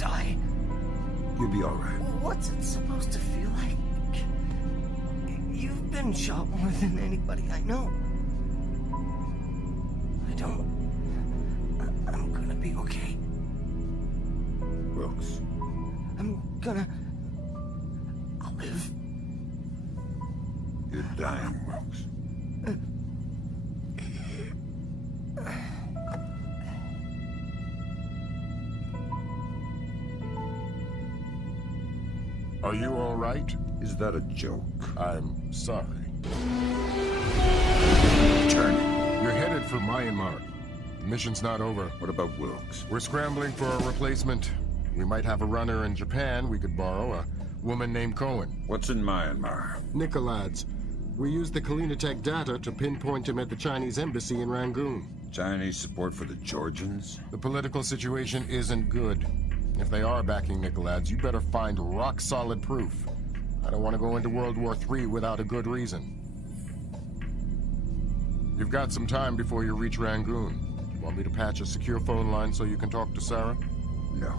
die. You'll be all right. What's it supposed to feel like? You've been shot more than anybody I know. I'm gonna be okay. Wilkes. I'll live. You're dying, Wilkes. Are you all right? Is that a joke? I'm sorry. Turn. You're headed for Myanmar. The mission's not over. What about Wilkes? We're scrambling for a replacement. We might have a runner in Japan we could borrow, a woman named Cohen. What's in Myanmar? Nikoladze. We used the Clancy data to pinpoint him at the Chinese embassy in Rangoon. Chinese support for the Georgians? The political situation isn't good. If they are backing Nikoladze, you better find rock-solid proof. I don't want to go into World War III without a good reason. You've got some time before you reach Rangoon. Want me to patch a secure phone line so you can talk to Sarah? No.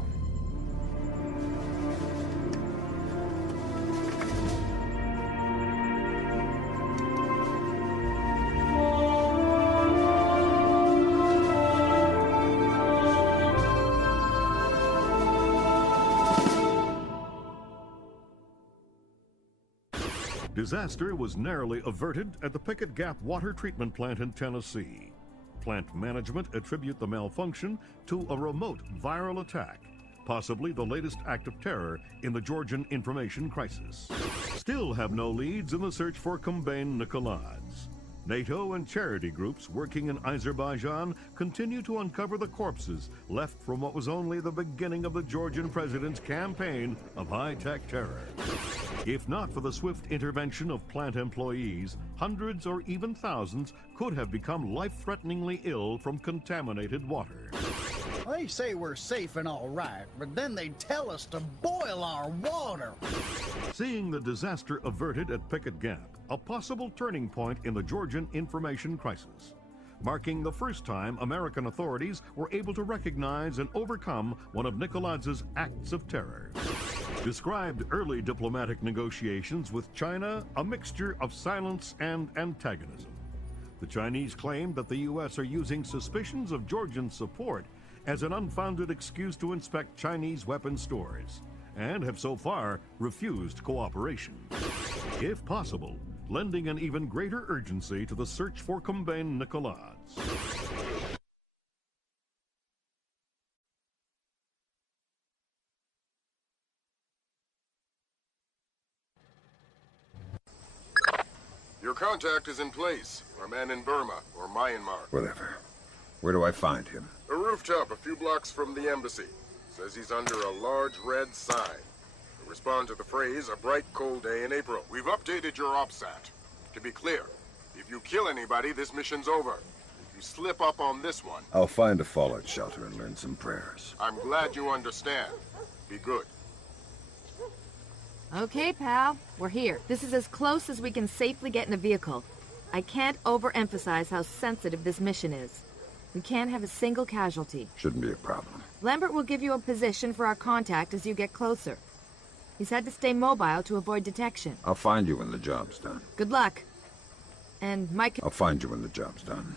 Disaster was narrowly averted at the Pickett Gap water treatment plant in Tennessee. Plant management attribute the malfunction to a remote viral attack, possibly the latest act of terror in the Georgian information crisis. Still have no leads in the search for Kumbain Nikoladze. NATO and charity groups working in Azerbaijan continue to uncover the corpses left from what was only the beginning of the Georgian president's campaign of high-tech terror. If not for the swift intervention of plant employees, hundreds or even thousands could have become life-threateningly ill from contaminated water. They say we're safe and all right, but then they tell us to boil our water. Seeing the disaster averted at Pickett Gap, a possible turning point in the Georgian information crisis, marking the first time American authorities were able to recognize and overcome one of Nikoladze's acts of terror. Described early diplomatic negotiations with China a mixture of silence and antagonism. The Chinese claimed that the U.S. are using suspicions of Georgian support as an unfounded excuse to inspect Chinese weapons stores, and have so far refused cooperation. If possible, lending an even greater urgency to the search for Kumbain Nikoladze. Your contact is in place. Our man in Burma, or Myanmar. Whatever. Where do I find him? A rooftop a few blocks from the embassy. Says he's under a large red sign. To respond to the phrase, a bright cold day in April. We've updated your OPSAT. To be clear, if you kill anybody, this mission's over. If you slip up on this one... I'll find a fallout shelter and learn some prayers. I'm glad you understand. Be good. Okay, pal. We're here. This is as close as we can safely get in a vehicle. I can't overemphasize how sensitive this mission is. We can't have a single casualty. Shouldn't be a problem. Lambert will give you a position for our contact as you get closer. He's had to stay mobile to avoid detection. I'll find you when the job's done. Good luck. And Mike... I'll find you when the job's done.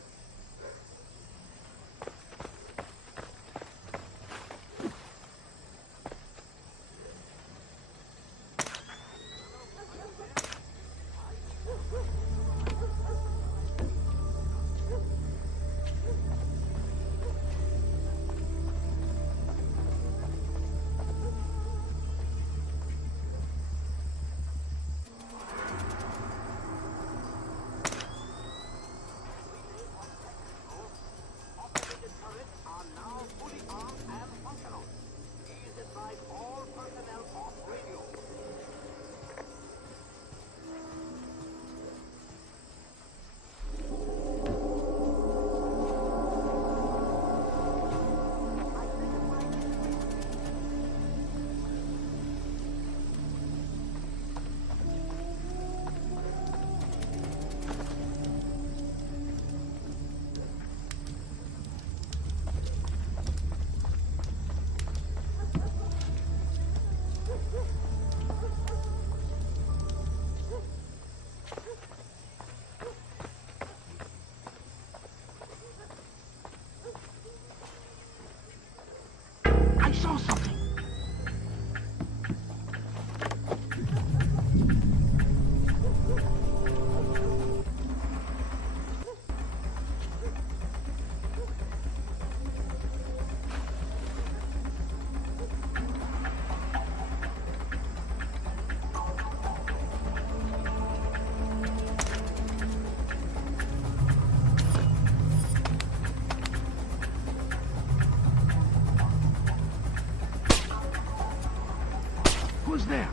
was there.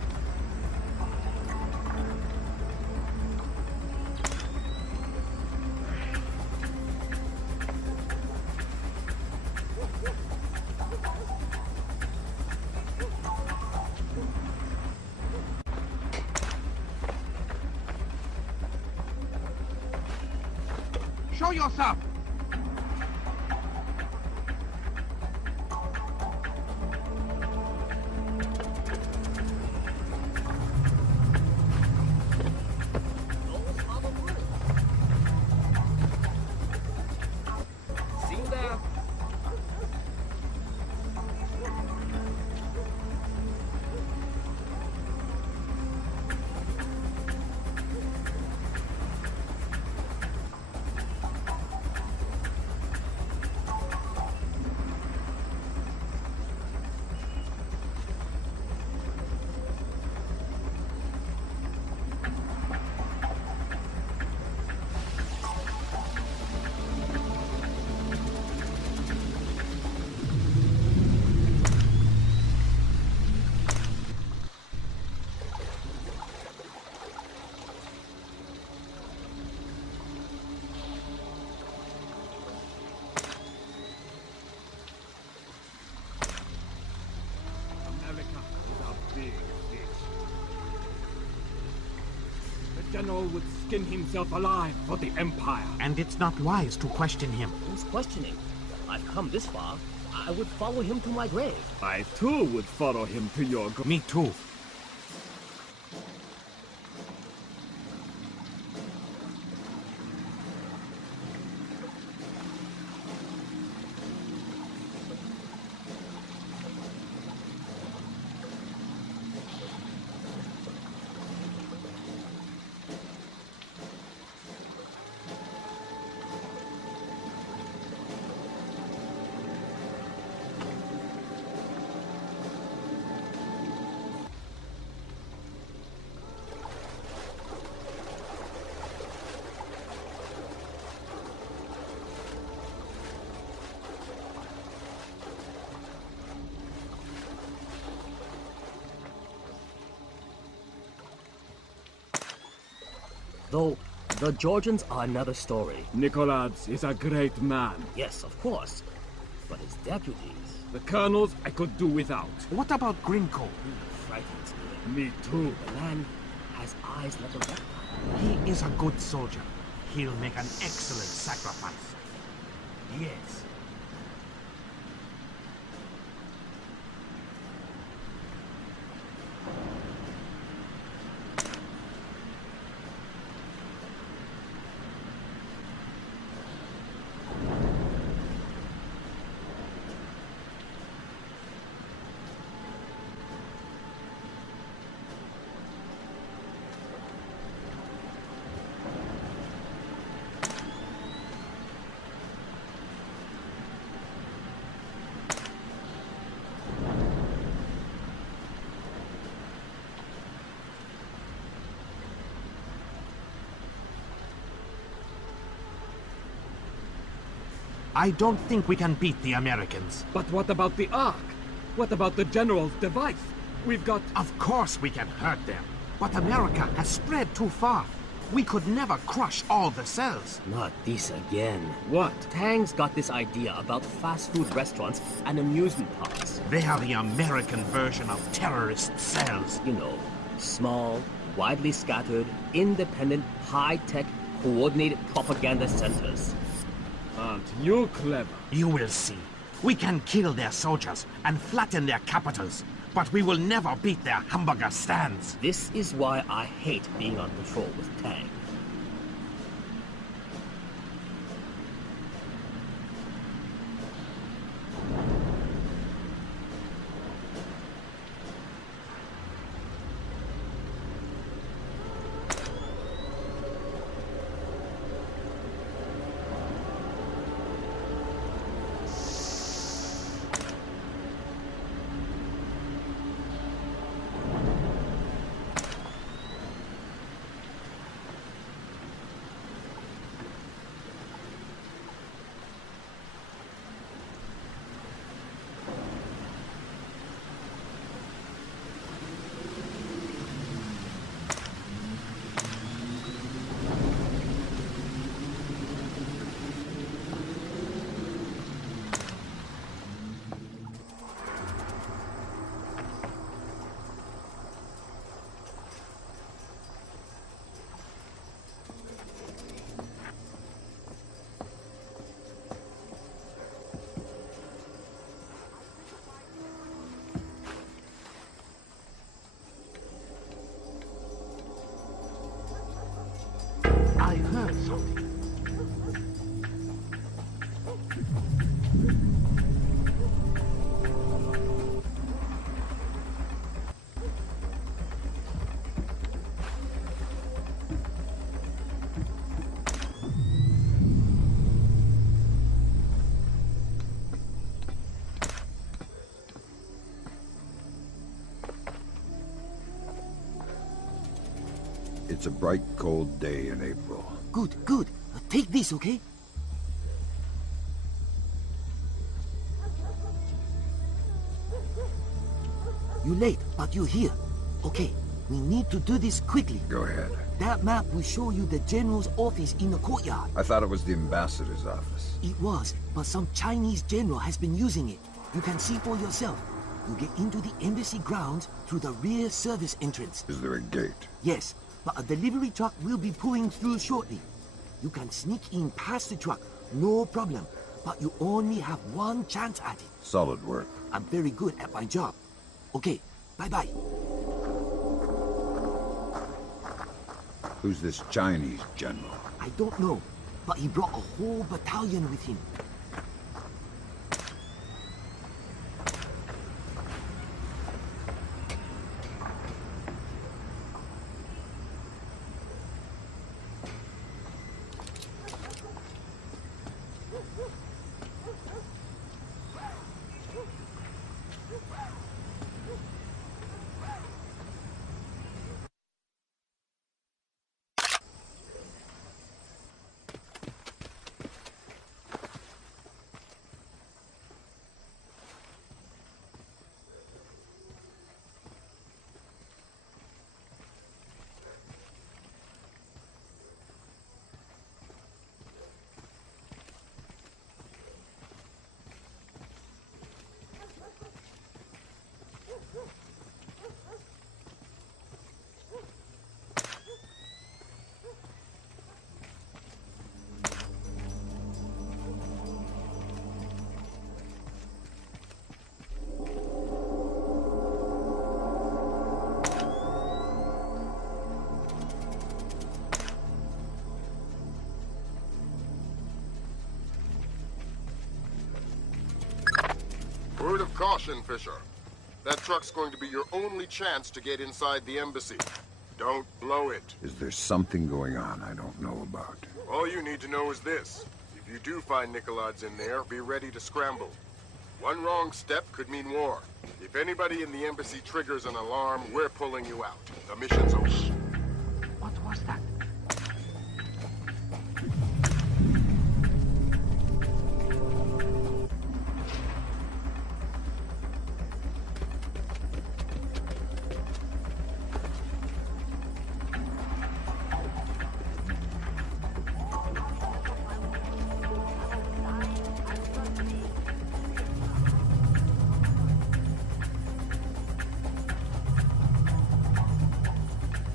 Show yourself! The general would skin himself alive for the Empire. And it's not wise to question him. Who's questioning? I've come this far. I would follow him to my grave. I too would follow him to your grave. Me too. Though, the Georgians are another story. Nikoladze is a great man. Yes, of course. But his deputies... The colonels I could do without. What about Grinko? He frightens me. Me too. The man has eyes like a reptile. He is a good soldier. He'll make an excellent sacrifice. Yes. I don't think we can beat the Americans. But what about the Ark? What about the General's device? We've got... Of course we can hurt them. But America has spread too far. We could never crush all the cells. Not this again. What? Tang's got this idea about fast food restaurants and amusement parks. They are the American version of terrorist cells. You know, small, widely scattered, independent, high-tech, coordinated propaganda centers. Aren't you clever? You will see. We can kill their soldiers and flatten their capitals, but we will never beat their hamburger stands. This is why I hate being on patrol with Tang. It's a bright, cold day in April. Good, good. Take this, okay? You're late, but you're here. Okay, we need to do this quickly. Go ahead. That map will show you the general's office in the courtyard. I thought it was the ambassador's office. It was, but some Chinese general has been using it. You can see for yourself. You get into the embassy grounds through the rear service entrance. Is there a gate? Yes, but a delivery truck will be pulling through shortly. You can sneak in past the truck, no problem. But you only have one chance at it. Solid work. I'm very good at my job. Okay, bye-bye. Who's this Chinese general? I don't know, but he brought a whole battalion with him. Word of caution, Fisher. That truck's going to be your only chance to get inside the embassy. Don't blow it. Is there something going on I don't know about? All you need to know is this. If you do find Nikoladze in there, be ready to scramble. One wrong step could mean war. If anybody in the embassy triggers an alarm, we're pulling you out. The mission's over. What was that?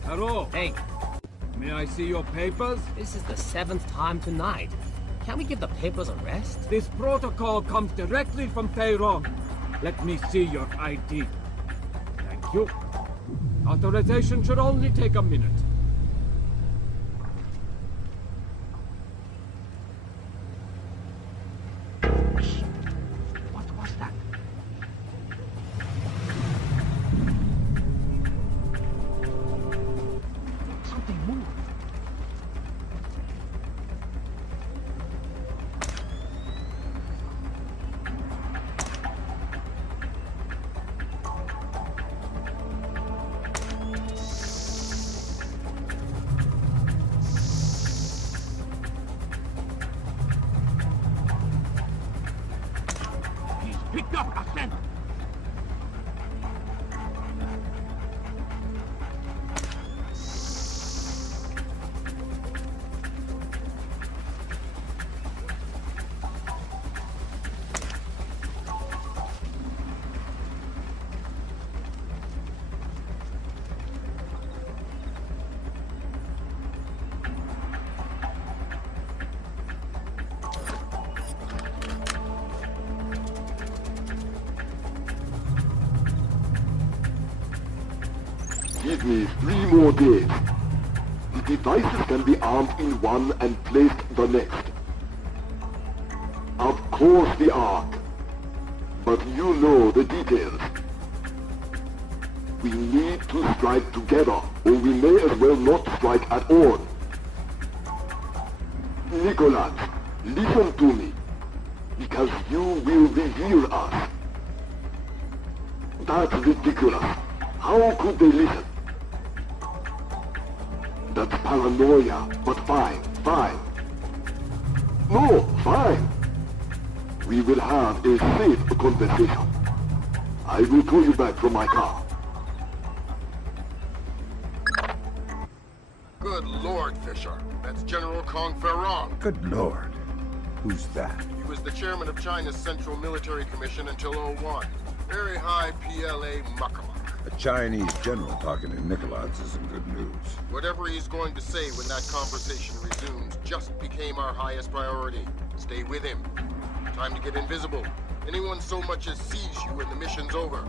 Hello. Hey, May I see your papers? this is the 7th time tonight. Can't we give the papers a rest? This protocol comes directly from Tehran. Let me see your ID. Thank you. Authorization should only take a minute. What was that? Something moved. He's picked up a scent. Give me 3 more days. The devices can be armed in one and placed the next. Of course the Ark. But you know the details. We need to strike together, or we may as well not strike at all. Nikoladze, listen to me, because you will reveal us. That's ridiculous. How could they listen? That's paranoia, but fine. No, fine. We will have a safe conversation. I will call you back from my car. Good Lord, Fisher. That's General Kong Ferrong. Good Lord. Who's that? He was the chairman of China's Central Military Commission until '01. Very high PLA muckamuck. A Chinese general talking to Nikoladze isn't good news. Whatever he's going to say when that conversation resumes just became our highest priority. Stay with him. Time to get invisible. Anyone so much as sees you and the mission's over.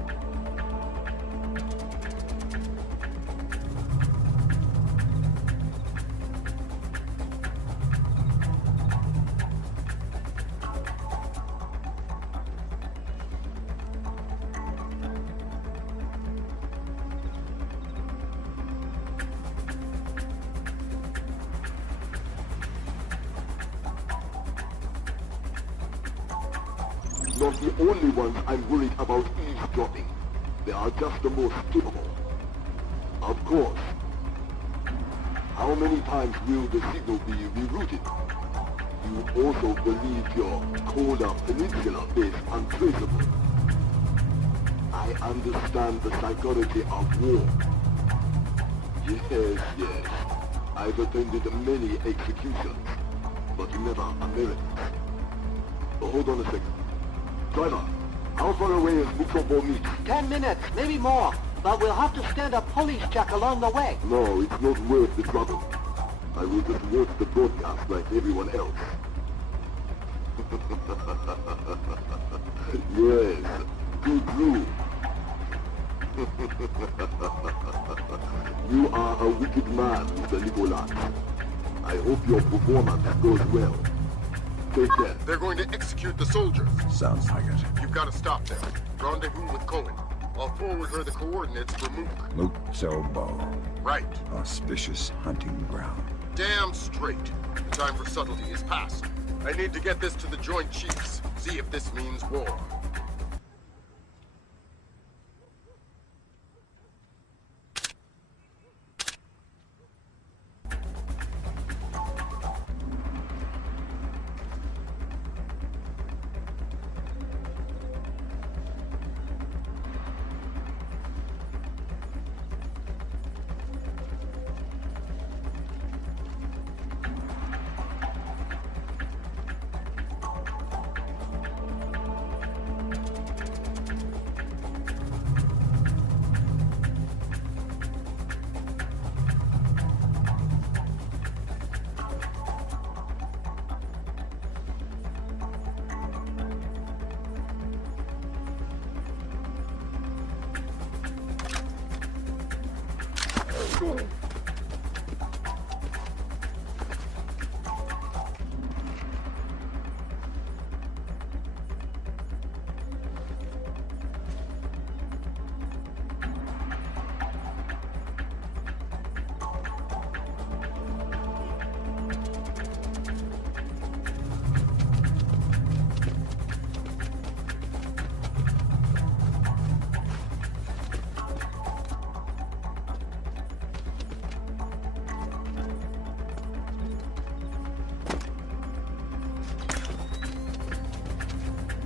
Not the only ones I'm worried about eavesdropping. They are just the most capable. Of course. How many times will the signal be rerouted? You also believe your Kola Peninsula is untraceable. I understand the psychology of war. Yes. I've attended many executions, but never Americans. Hold on a second. Driver, how far away is Mukombo meet? 10 minutes, maybe more. But we'll have to stand a police check along the way. No, it's not worth the trouble. I will just watch the broadcast like everyone else. Yes, too true. You are a wicked man, Mr. Nikoladze. I hope your performance goes well. Take care. They're going to execute the soldiers. Sounds like it. You've got to stop them. Rendezvous with Cohen. I'll forward her the coordinates for Mook. Muksobo. Right. Auspicious hunting ground. Damn straight. The time for subtlety is past. I need to get this to the Joint Chiefs. See if this means war.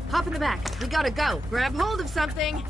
Hop in the back. We gotta go. Grab hold of something.